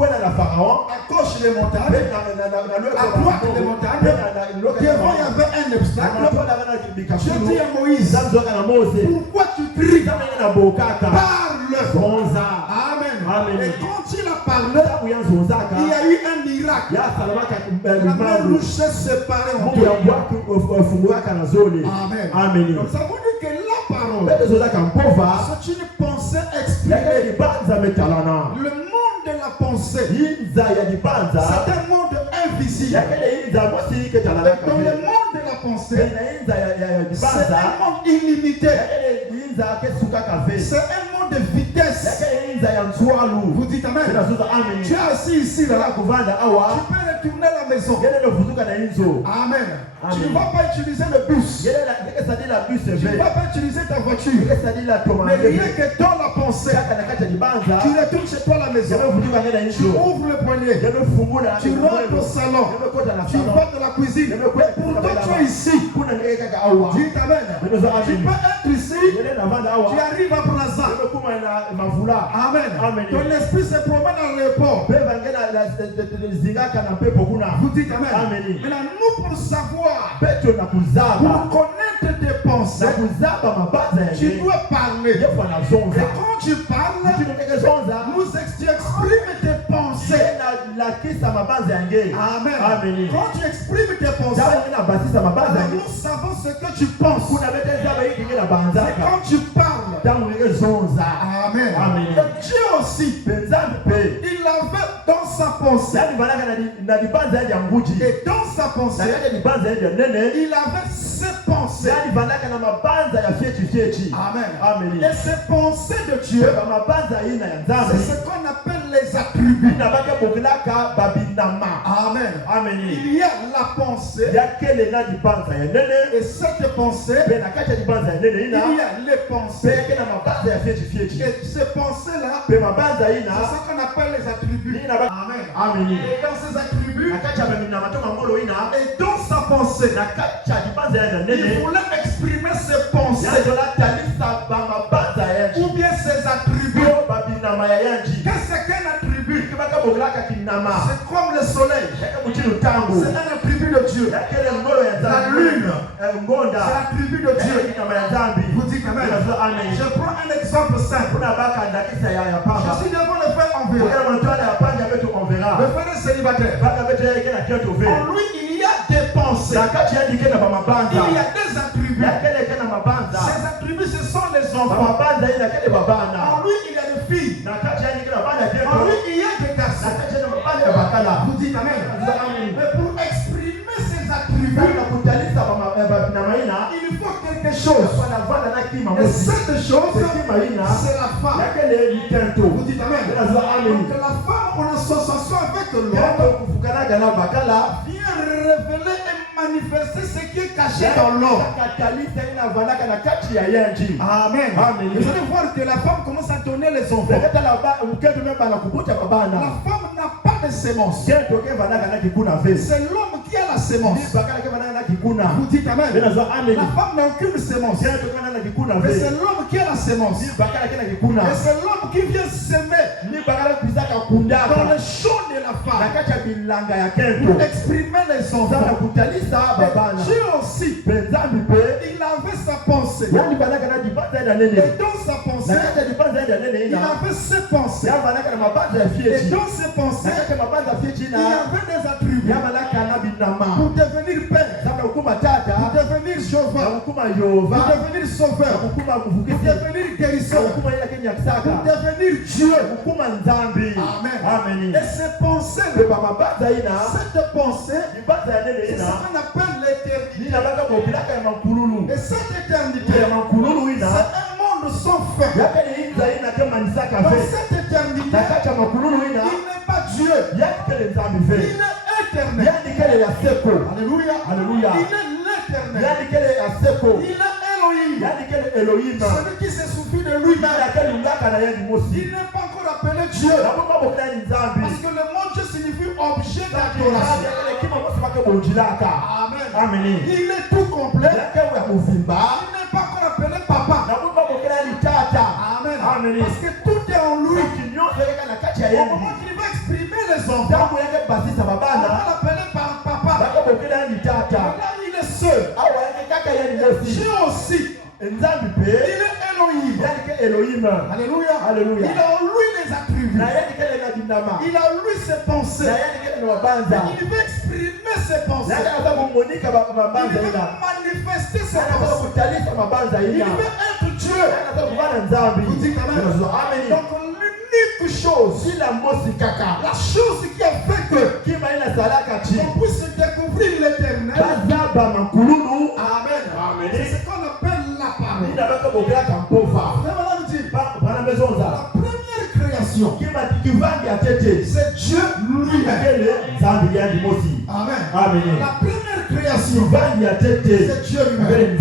À gauche les montagnes, à droite les montagnes. Devant il y avait un obstacle. Je dis à Moïse, pourquoi tu pries? Parle. Amen. Et quand il a parlé, il y a eu un miracle. La mer rouge s'est séparée en deux. Amen. Nous avons dit que la parole, c'est une pensée exprimée. Le monde de la pensée, c'est un monde invisible. Dans le monde de la pensée, c'est un monde illimité. C'est un monde de vitesse. Vous dites amen. Tu es assis ici, là. Tu peux retourner à la maison. Amen. Tu ne vas pas utiliser le bus. Tu ne vas pas utiliser ta voiture. Mais rien que dans la pensée, tu retournes chez toi à la maison. Tu ouvres le poignet. Tu rentres au salon. Tu vas dans la cuisine. Mais pourtant tu es ici. Dis amen. Tu peux être ici. Tu arrives à Plaza. Amen. Ton esprit se promène dans l'aéroport. Vous dites amen. Maintenant, nous pour savoir, pour connaître tes pensées, tu dois parler. Et quand tu parles, tu exprimes tes pensées. Amen. Quand tu exprimes tes pensées, nous savons ce que tu penses. C'est quand tu parles. Amen. Et Dieu aussi, il avait dans sa pensée. Et dans sa pensée, il avait ses pensées. Amen. Et ces pensées de Dieu, c'est ce qu'on appelle les attributs. Amen. Il y a la pensée. Et cette pensée, il y a les pensées. Et ces pensées-là, c'est ce qu'on appelle les attributs. Amen. Et dans ces attributs, et dans sa pensée, il voulait exprimer ses pensées. Ou bien ses attributs. Qu'est-ce qu'un attribut? C'est comme le soleil. C'est un attribut de Dieu. La lune, c'est l'attribut de Dieu. Vous dites amen. Je prends un exemple simple. Je suis devant le frère Enverra. Le frère est célibataire. En lui, il y a des pensées. Il y a des attributs. Ces attributs, ce sont les enfants. En lui, il y a des filles. En lui, il y a des garçons. Vous dites amen. Mais pour exprimer ces attributs, il faut quelque chose. Et cette chose, c'est la femme. Vous dites amen. Donc la femme, en association avec l'homme, vient révéler et manifester ce qui est caché dans l'homme. Amen. Vous allez voir que la femme commence à donner les enfants. La femme n'a pas de sémence. C'est l'homme qui a la sémence. Vous dites amen. La femme n'a aucune sémence. Mais c'est l'homme qui a la sémence. Et c'est l'homme qui vient s'aimer dans le champ de la femme pour exprimer les enfants. Dieu aussi, il avait sa pensée. Et dans sa pensée, il avait ses pensées. Et dans ses pensées, il y avait des attributs pour devenir père, pour devenir sauveur, pour devenir sauveur, pour devenir guérisseur, pour devenir Dieu. Amen. Et ces pensées, cette pensée, c'est ce qu'on appelle l'éternité. Et cette éternité, c'est un monde sans fin. Dans cette éternité, il n'est pas Dieu. Il est éternel. Alléluia. Il est l'éternel. Il est Elohim. Celui qui se souvient de lui-même. Il n'est pas encore appelé Dieu. Parce que le mot Dieu signifie objet d'adoration. Amen. Il est tout complet. Il n'est pas encore appelé papa. Amen. Parce que tout est en lui. Au moment qu'il va exprimer ses enfants, on va l'appeler par papa. Là, il est seul. Dieu aussi. Il est Elohim. Alléluia. Il a en lui les attributs. Il a en lui ses pensées. Il veut exprimer ses pensées. Il veut manifester ses pensées. Il veut être Dieu. Vous dites amen. Donc l'unique chose, la chose qui a fait que on puisse découvrir l'éternel. Amen. C'est ce qu'on appelle la parole. La première création, c'est Dieu lui-même. Amen. La première création, c'est Dieu lui-même.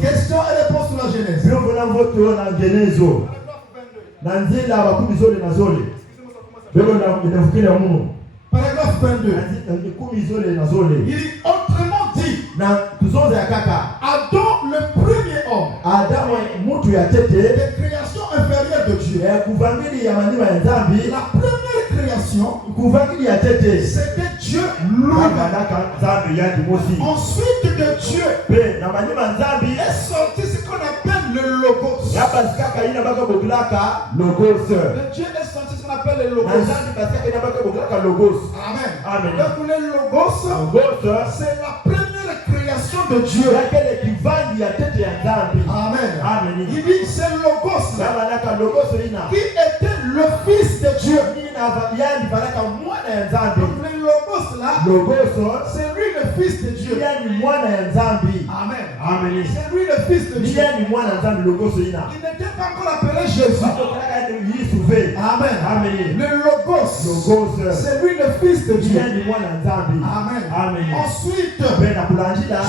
Question et réponse sur la Genèse. Paragraphe 22. Il dit autrement dit, Adam, le premier homme, des créations inférieures de Dieu. La première création, c'était Dieu lui-même. Ensuite de Dieu est sorti ce qu'on appelle le Logos. Le Dieu est sorti ce qu'on appelle le Logos. Amen. Donc le Logos, c'est la première création de Dieu. Amen. Il dit c'est le Logos là, qui était le Fils de Dieu. Donc le Logos là, c'est lui le Fils de Dieu. Amen. C'est lui le Fils de Dieu. Il n'était pas encore appelé Jésus. Amen. Le Logos, c'est lui le Fils de Dieu. Amen. Ensuite,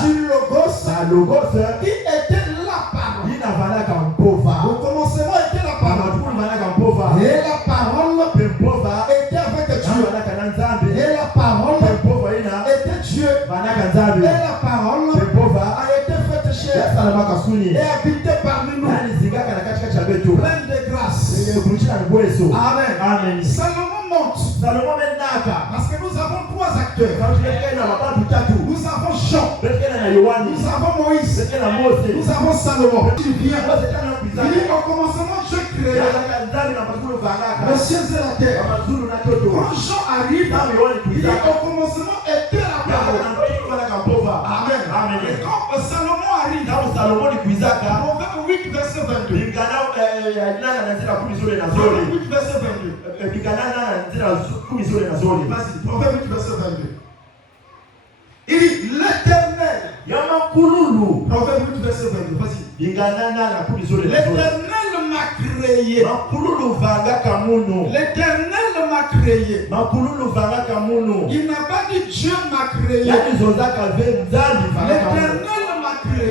du Logos, qui était la parole. Au commencement était la parole. Et la parole était avec Dieu. Et la parole était Dieu. Et la parole a été faite chair et habité parmi nous. Pleine de grâce. Amen. Salomon monte. Parce que nous avons trois acteurs. Nous avons Jean. Nous avons Moïse. Nous avons Salomon. Il vient. Il dit au commencement Dieu créa les cieux et la terre. Quand Jean arrive, il dit au commencement était la parole. Amen. Et quand Salomon arrive, Proverbe 8 verset 22. Proverbe 8 verset 22. Vas-y, Proverbe 8 verset 22. Il dit l'éternel. Proverbe 8 verset 22. Vas-y. L'éternel m'a créé. L'éternel m'a créé. Il n'a pas dit Dieu m'a créé. L'éternel m'a créé.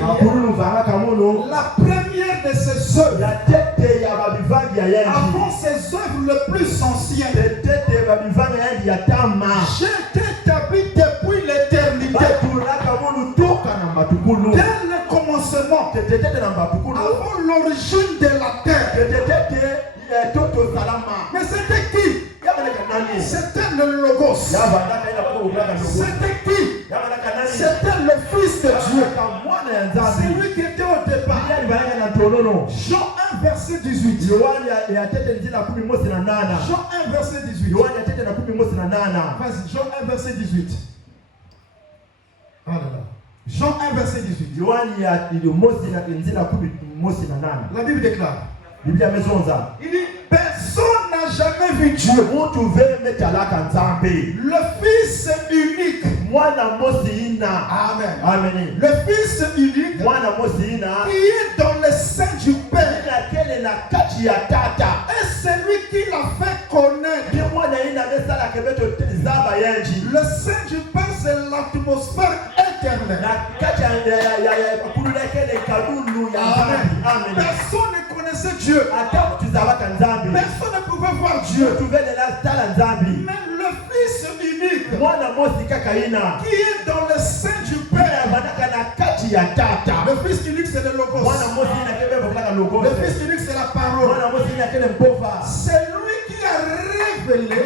La première de ses œuvres. Avant ses œuvres le plus anciennes. J'ai été établi depuis l'éternité. Dès le commencement, avant l'origine de la terre. Mais c'était qui? C'était le Logos. C'était qui? C'était le Fils de Dieu. C'est lui qui était au départ. Jean 1 verset 18. Jean 1 verset 18. Vas-y, Jean 1 verset 18. Oh là là. Jean 1 verset 18. La Bible déclare. Il dit personne n'a jamais vu Dieu. Le Fils unique. Amen. Le Fils unique qui est dans le sein du Père. Et c'est lui qui l'a fait connaître. Le sein du Père, c'est l'atmosphère éternelle. Amen. Personne ne connaissait Dieu. Personne ne pouvait voir Dieu. Même le Fils unique qui est dans le sein du Père. Le Fils unique, c'est le Logos. Le Fils unique, c'est la parole. C'est lui qui a révélé révélé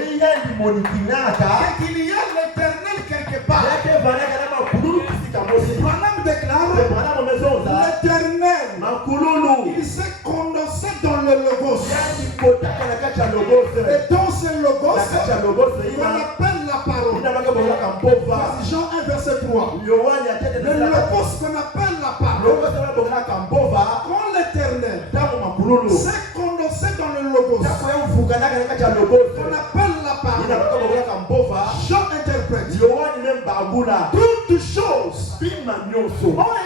qu'il y a l'éternel quelque part. Branham déclare l'éternel, il s'est condensé dans le logos. Et dans ce logos, on appelle la parole. Jean 1 verset 3. Le logos qu'on appelle la parole, quand l'éternel s'est condensé dans le logos, qu'on appelle la parole, Jean interprète. Toutes choses ont